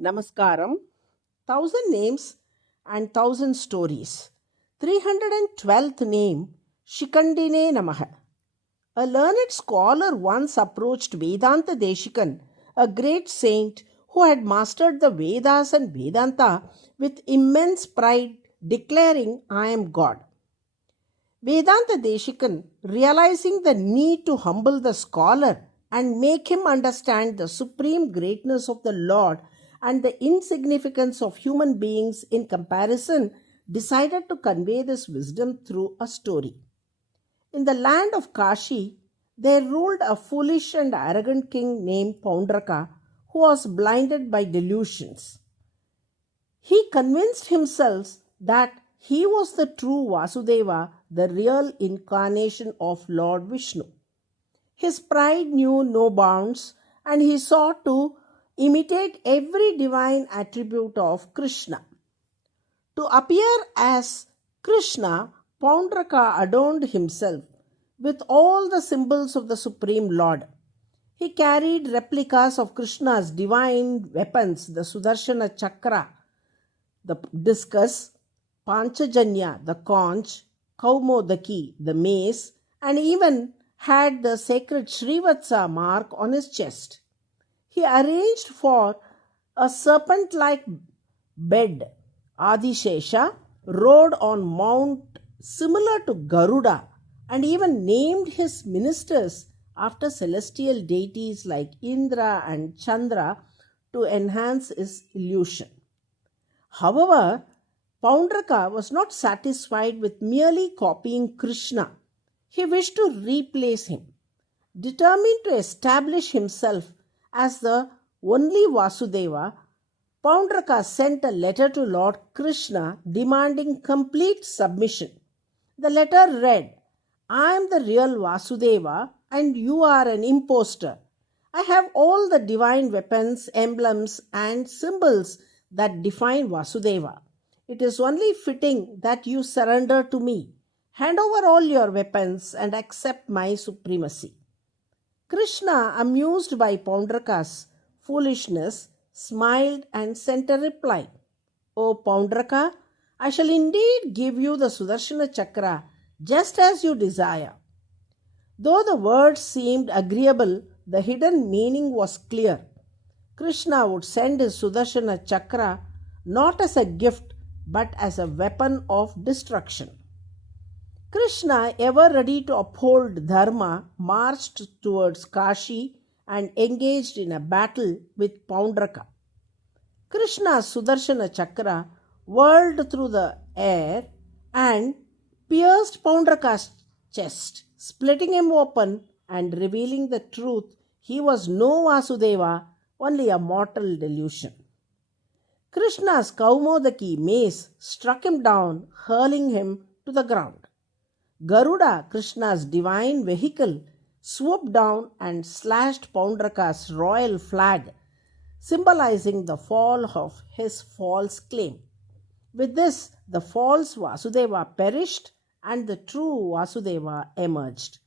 Namaskaram. Thousand names and thousand stories. 312th name Shikhandine NAMAH. A learned scholar once approached Vedanta Deshikan, a great saint who had mastered the Vedas and Vedanta with immense pride, declaring, I am God. Vedanta Deshikan, realizing the need to humble the scholar and make him understand the supreme greatness of the Lord and the insignificance of human beings in comparison, decided to convey this wisdom through a story. In the land of Kashi, there ruled a foolish and arrogant king named Poundraka, who was blinded by delusions. He convinced himself that he was the true Vasudeva, the real incarnation of Lord Vishnu. His pride knew no bounds, and he sought to imitate every divine attribute of Krishna. To appear as Krishna, Poundraka adorned himself with all the symbols of the Supreme Lord. He carried replicas of Krishna's divine weapons, the Sudarshana Chakra, the discus, Panchajanya, the conch, Kaumodaki, the mace, and even had the sacred Srivatsa mark on his chest. He arranged for a serpent-like bed. Adishesha rode on mount similar to Garuda and even named his ministers after celestial deities like Indra and Chandra to enhance his illusion. However, Poundraka was not satisfied with merely copying Krishna. He wished to replace him. Determined to establish himself as the only Vasudeva, Poundraka sent a letter to Lord Krishna demanding complete submission. The letter read, I am the real Vasudeva and you are an impostor. I have all the divine weapons, emblems, and symbols that define Vasudeva. It is only fitting that you surrender to me. Hand over all your weapons and accept my supremacy. Krishna, amused by Poundraka's foolishness, smiled and sent a reply. O Poundraka, I shall indeed give you the Sudarshana Chakra just as you desire. Though the words seemed agreeable, the hidden meaning was clear. Krishna would send his Sudarshana Chakra not as a gift but as a weapon of destruction. Krishna, ever ready to uphold Dharma, marched towards Kashi and engaged in a battle with Poundraka. Krishna's Sudarshana Chakra whirled through the air and pierced Poundraka's chest, splitting him open and revealing the truth he was no Vasudeva, only a mortal delusion. Krishna's Kaumodaki mace struck him down, hurling him to the ground. Garuda, Krishna's divine vehicle, swooped down and slashed Poundraka's royal flag, symbolizing the fall of his false claim. With this, the false Vasudeva perished and the true Vasudeva emerged.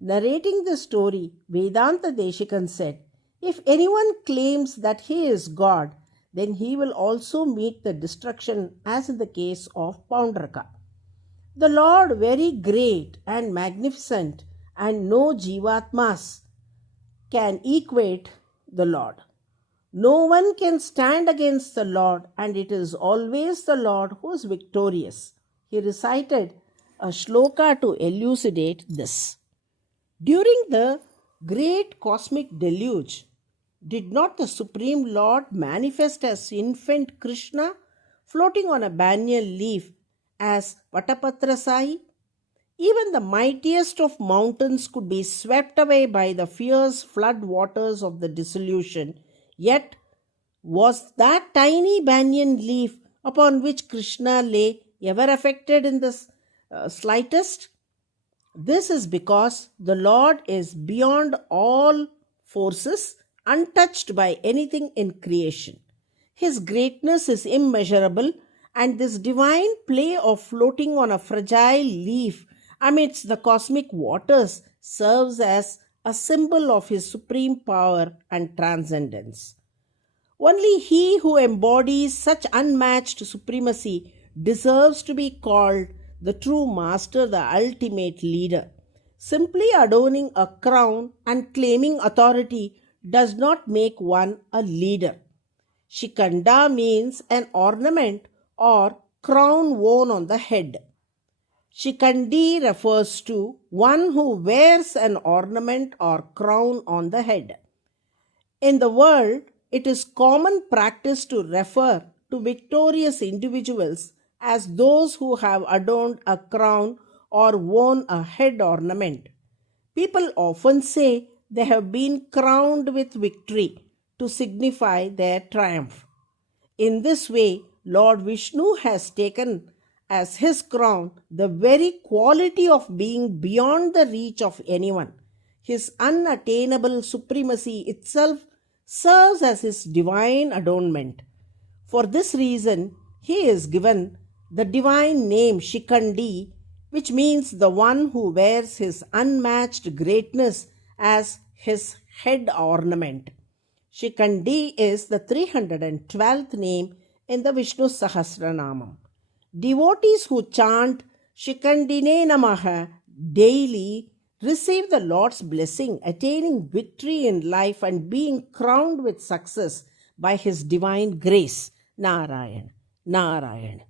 Narrating the story, Vedanta Deshikan said, if anyone claims that he is God, then he will also meet the destruction as in the case of Poundraka. The Lord, very great and magnificent, and no Jivatmas can equate the Lord. No one can stand against the Lord, and it is always the Lord who is victorious. He recited a shloka to elucidate this. During the great cosmic deluge, did not the Supreme Lord manifest as infant Krishna, floating on a banyan leaf as Vatapatrasai? Even the mightiest of mountains could be swept away by the fierce flood waters of the dissolution. Yet, was that tiny banyan leaf upon which Krishna lay ever affected in the slightest? This is because the Lord is beyond all forces, untouched by anything in creation. His greatness is immeasurable, and this divine play of floating on a fragile leaf amidst the cosmic waters serves as a symbol of his supreme power and transcendence. Only he who embodies such unmatched supremacy deserves to be called the true master, the ultimate leader. Simply adorning a crown and claiming authority does not make one a leader. Shikhanda means an ornament or crown worn on the head. Shikhandi refers to one who wears an ornament or crown on the head. In the world, it is common practice to refer to victorious individuals as those who have adorned a crown or worn a head ornament. People often say they have been crowned with victory to signify their triumph. In this way, Lord Vishnu has taken as his crown the very quality of being beyond the reach of anyone. His unattainable supremacy itself serves as his divine adornment. For this reason, he is given the divine name Shikhandi, which means the one who wears his unmatched greatness as his head ornament. Shikhandi is the 312th name in the Vishnu Sahasranamam. Devotees who chant Shikhandine NAMAH daily receive the Lord's blessing, attaining victory in life and being crowned with success by His divine grace. Narayan, Narayan.